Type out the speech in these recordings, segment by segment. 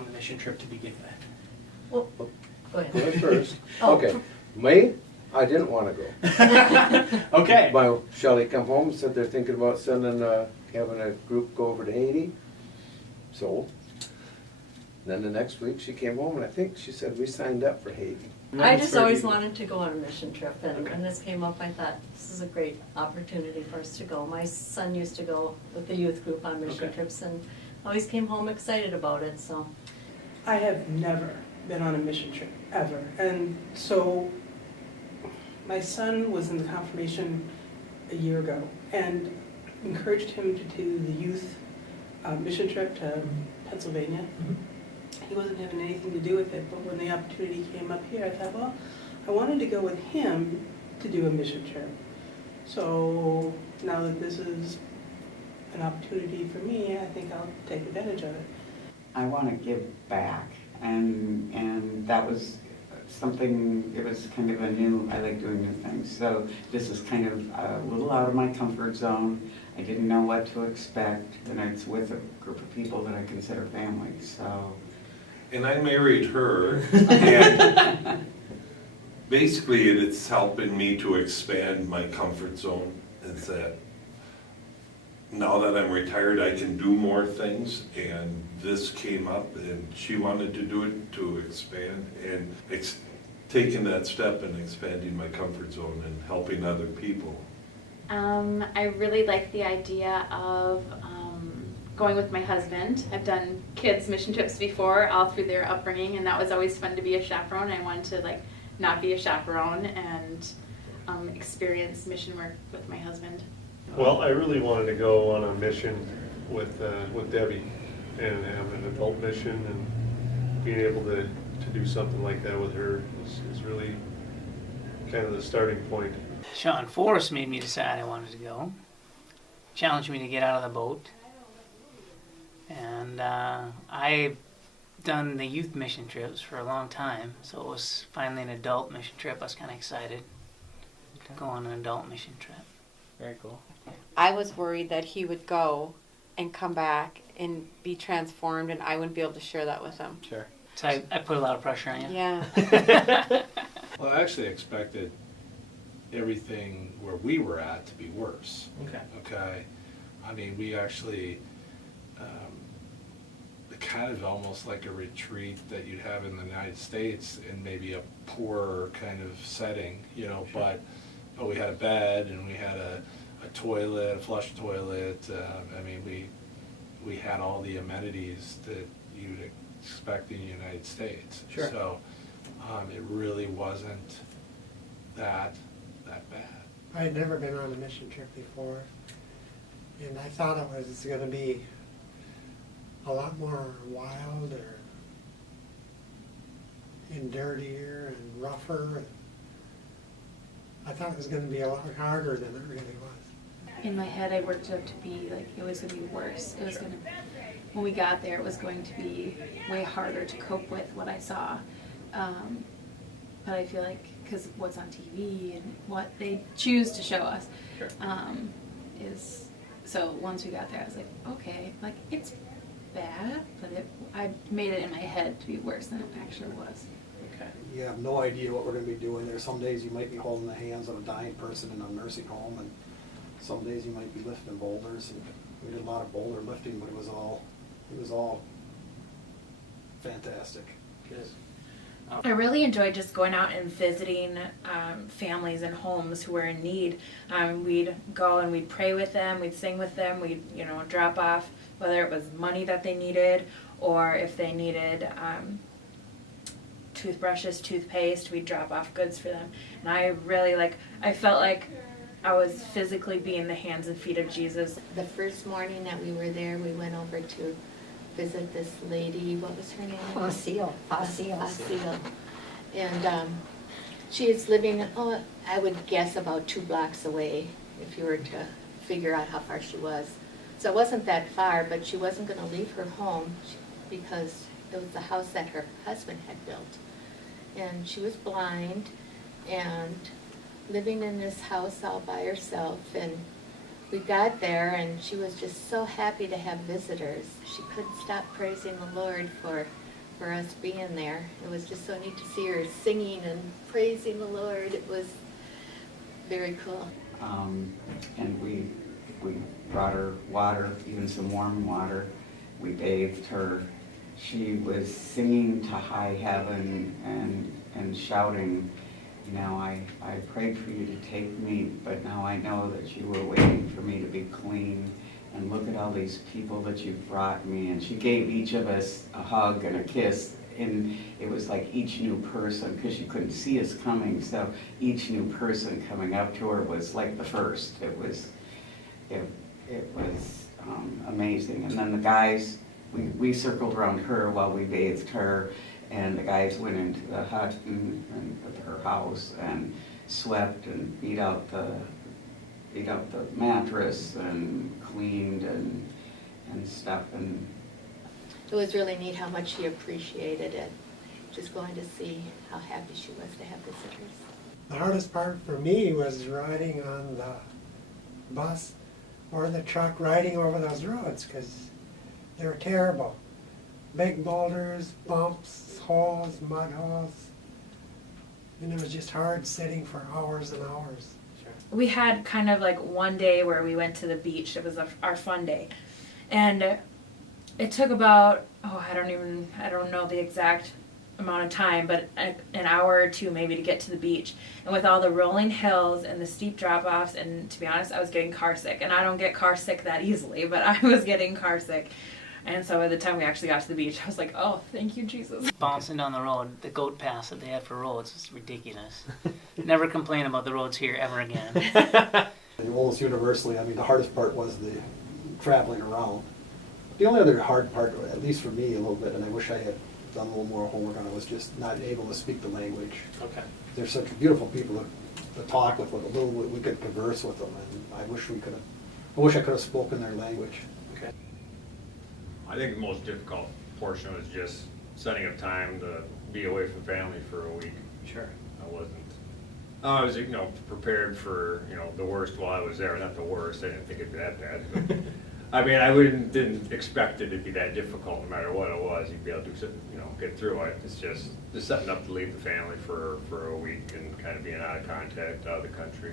on the mission trip to begin with. Well, go ahead. Go first. Oh. Okay, me, I didn't want to go. Okay. My Shelley come home and said they're thinking about sending, having a group go over to Haiti. So, then the next week she came home and I think she said we signed up for Haiti. I just always wanted. wanted to go on a mission trip, and when this came up, I thought, this is a great opportunity for us to go. My son used to go with the youth group on mission Okay. trips, and always came home excited about it, so. I have never been on a mission trip, ever. And so my son was in the confirmation a year ago and encouraged him to do the youth mission trip to Pennsylvania. He wasn't having anything to do with it, but when the opportunity came up here, I thought, well, I wanted to go with him to do a mission trip. So now that this is an opportunity for me, I think I'll take advantage of it. I want to give back, and that was something, it was kind of a new, I like doing new things. So this is kind of a little out of my comfort zone. I didn't know what to expect, and it's with a group of people that I consider family, so. And I married her, and basically it's helping me to expand my comfort zone. It's that now that I'm retired, I can do more things, and this came up, and she wanted to do it to expand, and taking that step and expanding my comfort zone and helping other people. I really like the idea of going with my husband. I've done kids mission trips before, all through their upbringing, and that was always fun to be a chaperone. I wanted to not be a chaperone and experience mission work with my husband. Well, I really wanted to go on a mission with Debbie and have an adult mission, and being able to do something like that with her is really kind of the starting point. Sean Forrest made me decide I wanted to go. Challenged me to get out of the boat. And I've done the youth mission trips for a long time, so it was finally an adult mission trip. I was kind of excited to go on an adult mission trip. Very cool. I was worried that he would go and come back and be transformed, and I wouldn't be able to share that with him. Sure. So I put a lot of pressure on you. Yeah. Well, I actually expected everything where we were at to be worse. Okay. Okay? I mean, we actually, kind of almost like a retreat that you'd have in the United States in maybe a poorer kind of setting, you know, Sure. but we had a bed and we had a toilet, a flush toilet. I mean, we had all the amenities that you'd expect in the United States. Sure. So it really wasn't that bad. I had never been on a mission trip before, and I thought it was going to be a lot more wilder and dirtier and rougher. And I thought it was going to be a lot harder than it really was. In my head, I worked it up to be like it was going to be worse. It was going to, when we got there, it was going to be way harder to cope with what I saw. But I feel like because of what's on TV and what they choose to show us, Sure. is so once we got there, I was like, okay, like it's bad, but I made it in my head to be worse than it actually was. Okay. You have no idea what we're going to be doing there. Some days you might be holding the hands of a dying person in a nursing home, and some days you might be lifting boulders. And we did a lot of boulder lifting, but it was all fantastic. Good. I really enjoyed just going out and visiting families and homes who were in need. We'd go and we'd pray with them, we'd sing with them, we'd drop off whether it was money that they needed or if they needed toothbrushes, toothpaste, we'd drop off goods for them. And I really I felt like I was physically being the hands and feet of Jesus. The first morning that we were there, we went over to visit this lady. What was her name? Facile. And she is living, I would guess about 2 blocks away if you were to figure out how far she was. So it wasn't that far, but she wasn't going to leave her home because it was the house that her husband had built. And she was blind and living in this house all by herself. And we got there and she was just so happy to have visitors. She couldn't stop praising the Lord for for us being there. It was just so neat to see her singing and praising the Lord. It was very cool. And we brought her water, even some warm water. We bathed her. She was singing to high heaven and shouting, you know, I prayed for you to take me, but now I know that you were waiting for me to be clean. And look at all these people that you've brought me. And she gave each of us a hug and a kiss. And it was like each new person, because she couldn't see us coming, so each new person coming up to her was like the first. It was amazing. And then the guys, we circled around her while we bathed her, and the guys went into the hut and her house and swept and beat out the mattress and cleaned and stuff. And It was really neat how much she appreciated it. Just going to see how happy she was to have visitors. The hardest part for me was riding on the bus or the truck, riding over those roads, because they were terrible. Big boulders, bumps, holes, mud holes. And it was just hard sitting for hours and hours. We had kind of like one day where we went to the beach. It was our fun day. And it took about, I don't know the exact amount of time, but an hour or two maybe to get to the beach. And with all the rolling hills and the steep drop-offs, and to be honest, I was getting car sick. And I don't get car sick that easily, but I was getting car sick. And so by the time we actually got to the beach, I was like, oh, thank you, Jesus. Bouncing down the road, the goat pass that they have for roads is ridiculous. Never complain about the roads here ever again. Almost universally, I mean, the hardest part was the traveling around. The only other hard part, at least for me a little bit, and I wish I had done a little more homework on it, was just not able to speak the language. Okay. There's such beautiful people to talk with a little, we could converse with them, and I wish I could have spoken their language. Okay. I think the most difficult portion was just setting up time to be away from family for a week. Sure. I was, prepared for, the worst while I was there. Not the worst, I didn't think it'd be that bad. But, I mean, I didn't expect it to be that difficult no matter what it was. You'd be able to, get through it. It's just setting up to leave the family for a week and kind of being out of contact, out of the country.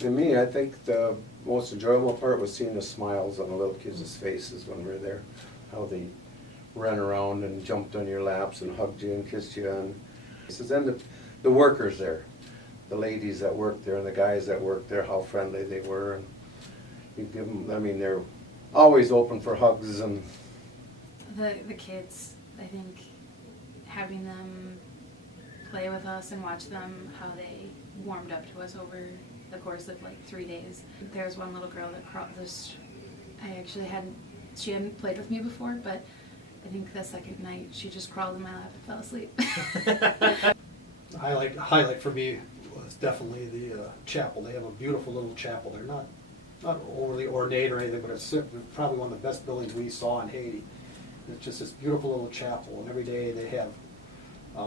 To me, I think the most enjoyable part was seeing the smiles on the little kids' faces when we were there. How they ran around and jumped on your laps and hugged you and kissed you. And then the workers there, the ladies that worked there and the guys that worked there, how friendly they were. And you give them, I mean, they're always open for hugs. And The kids, I think, having them play with us and watch them, how they warmed up to us over the course of like 3 days. There was one little girl that she hadn't played with me before, but I think the second night she just crawled in my lap and fell asleep. The highlight for me was definitely the chapel. They have a beautiful little chapel. They're not overly ornate or anything, but it's probably one of the best buildings we saw in Haiti. It's just this beautiful little chapel, and every day they have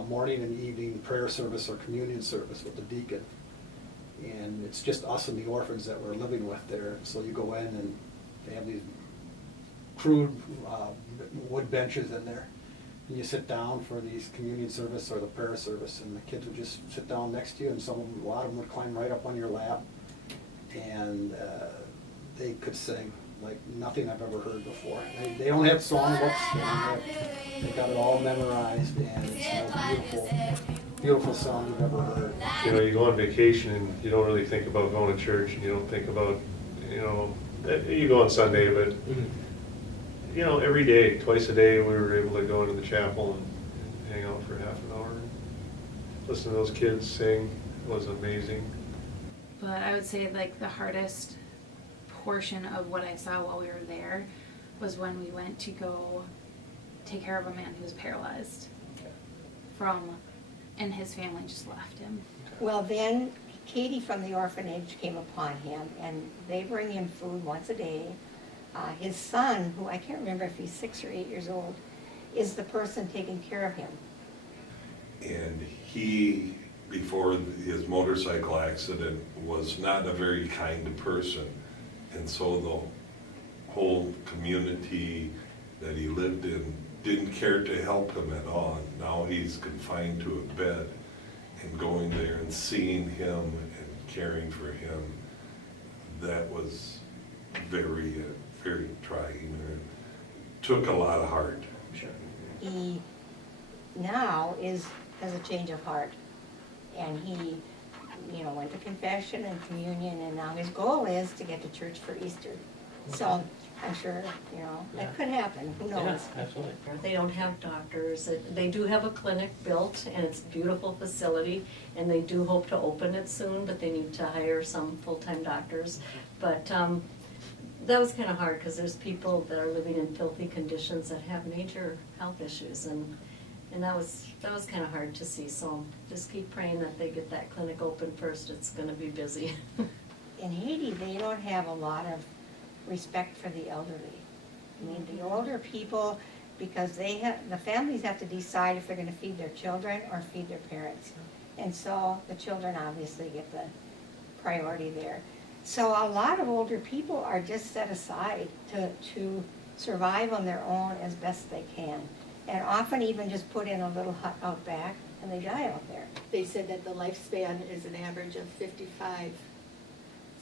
morning and evening prayer service or communion service with the deacon. And it's just us and the orphans that we're living with there. So you go in and they have these crude wood benches in there. And you sit down for these communion service or the prayer service, and the kids would just sit down next to you, and a lot of them would climb right up on your lap, and they could sing like nothing I've ever heard before. They don't have songbooks, they got it all memorized, and it's the most beautiful song you've ever heard. You go on vacation and you don't really think about going to church, and you don't think about, you go on Sunday, but every day, twice a day, we were able to go into the chapel and hang out for half an hour and listen to those kids sing. It was amazing. But I would say like the hardest portion of what I saw while we were there was when we went to go take care of a man who was paralyzed and his family just left him. Well, then Katie from the orphanage came upon him, and they bring him food once a day. His son, who I can't remember if he's 6 or 8 years old, is the person taking care of him. And he, before his motorcycle accident, was not a very kind person. And so the whole community that he lived in didn't care to help him at all. Now he's confined to a bed, and going there and seeing him and caring for him, that was very, very trying. It took a lot of heart. He now has a change of heart, and he, went to confession and communion, and now his goal is to get to church for Easter. So I'm sure, that could happen, who knows? Absolutely. They don't have doctors. They do have a clinic built, and it's a beautiful facility, and they do hope to open it soon, but they need to hire some full-time doctors. But that was kind of hard, because there's people that are living in filthy conditions that have major health issues, and that was kind of hard to see. So just keep praying that they get that clinic open first. It's going to be busy. In Haiti, they don't have a lot of respect for the elderly. I mean, the older people, because the families have to decide if they're going to feed their children or feed their parents. And so the children obviously get the priority there. So a lot of older people are just set aside to survive on their own as best they can. And often even just put in a little hut out back, and they die out there. They said that the lifespan is an average of 55.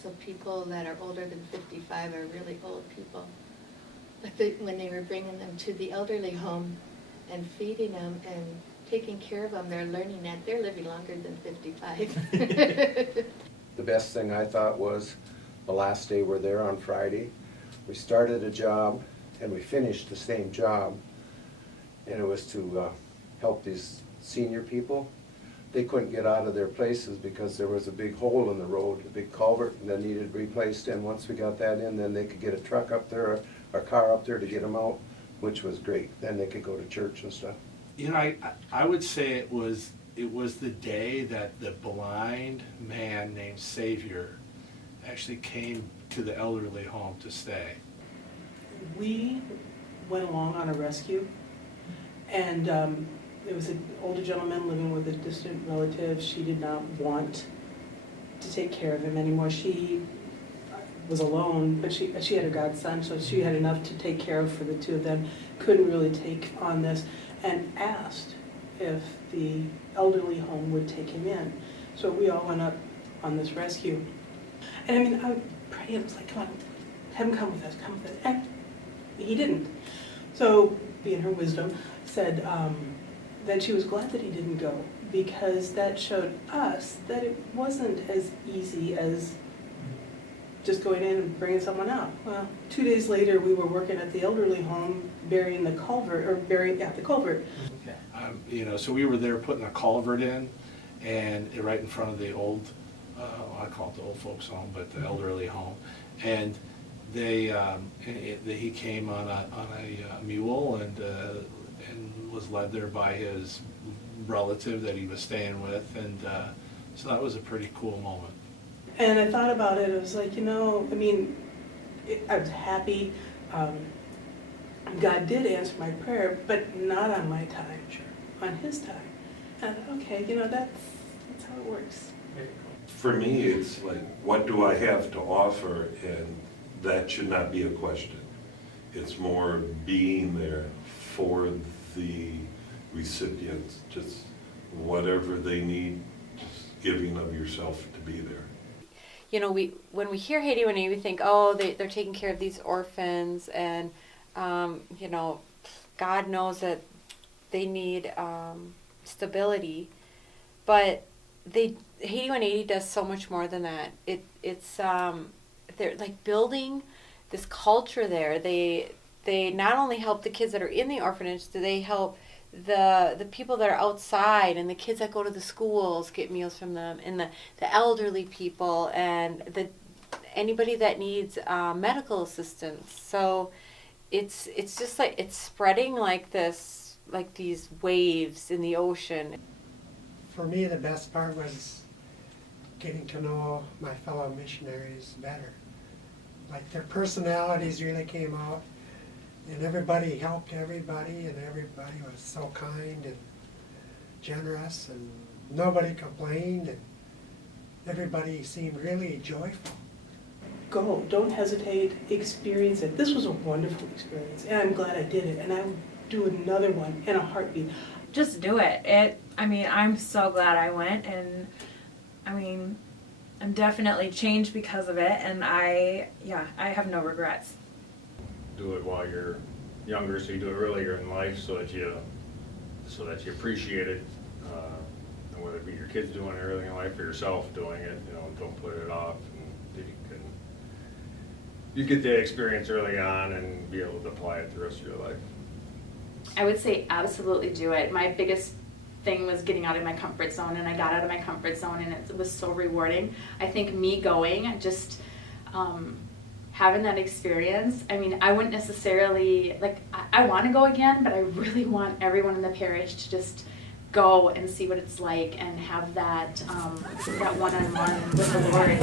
So people that are older than 55 are really old people. But when they were bringing them to the elderly home and feeding them and taking care of them, they're learning that they're living longer than 55. The best thing I thought was the last day we're there on Friday. We started a job and we finished the same job. And it was to help these senior people. They couldn't get out of their places because there was a big hole in the road, a big culvert that needed replaced. And once we got that in, then they could get a truck up there, or a car up there to get them out, which was great. Then they could go to church and stuff. I would say it was the day that the blind man named Savior actually came to the elderly home to stay. We went along on a rescue, and there was an older gentleman living with a distant relative. She did not want to take care of him anymore. She was alone, but she had a godson, so she had enough to take care of for the two of them. Couldn't really take on this, and asked if the elderly home would take him in. So we all went up on this rescue. And I mean, I prayed, I was like, come on, have him come with us, come with us. And he didn't. So, being her wisdom, said that she was glad that he didn't go, because that showed us that it wasn't as easy as just going in and bringing someone out. Well, 2 days later, we were working at the elderly home, burying the culvert. Okay. So we were there putting a culvert in, and right in front of the old, I call it the old folks home, but the elderly home, and he came on a mule and was led there by his relative that he was staying with, and so that was a pretty cool moment. And I thought about it, I was like, I was happy. God did answer my prayer, but not on my time, on his time. And I thought, okay, that's how it works. For me, it's like, what do I have to offer? And that should not be a question. It's more being there for the recipients, just whatever they need, just giving of yourself to be there. When we hear Haiti, when we think, oh, they're taking care of these orphans, and God knows that they need stability, but Haiti 180 does so much more than that. It's they're like building this culture there. They not only help the kids that are in the orphanage, they help the people that are outside, and the kids that go to the schools get meals from them, and the elderly people, and anybody that needs medical assistance. So it's just like it's spreading like this, like these waves in the ocean. For me, the best part was getting to know my fellow missionaries better. Like, their personalities really came out, and everybody helped everybody, and everybody was so kind and generous, and nobody complained, and everybody seemed really joyful. Go, don't hesitate, experience it. This was a wonderful experience, and I'm glad I did it. And do another one in a heartbeat. Just do it. I mean, I'm so glad I went, and I mean, I'm definitely changed because of it, and I have no regrets. Do it while you're younger, so you do it earlier in life, so that you appreciate it. And whether it be your kids doing it early in life or yourself doing it, don't put it off. And you get that experience early on and be able to apply it the rest of your life. I would say absolutely do it. My biggest thing was getting out of my comfort zone, and I got out of my comfort zone, and it was so rewarding. I think me going, just having that experience, I mean, I wouldn't necessarily, I want to go again, but I really want everyone in the parish to just go and see what it's like and have that one-on-one with the Lord.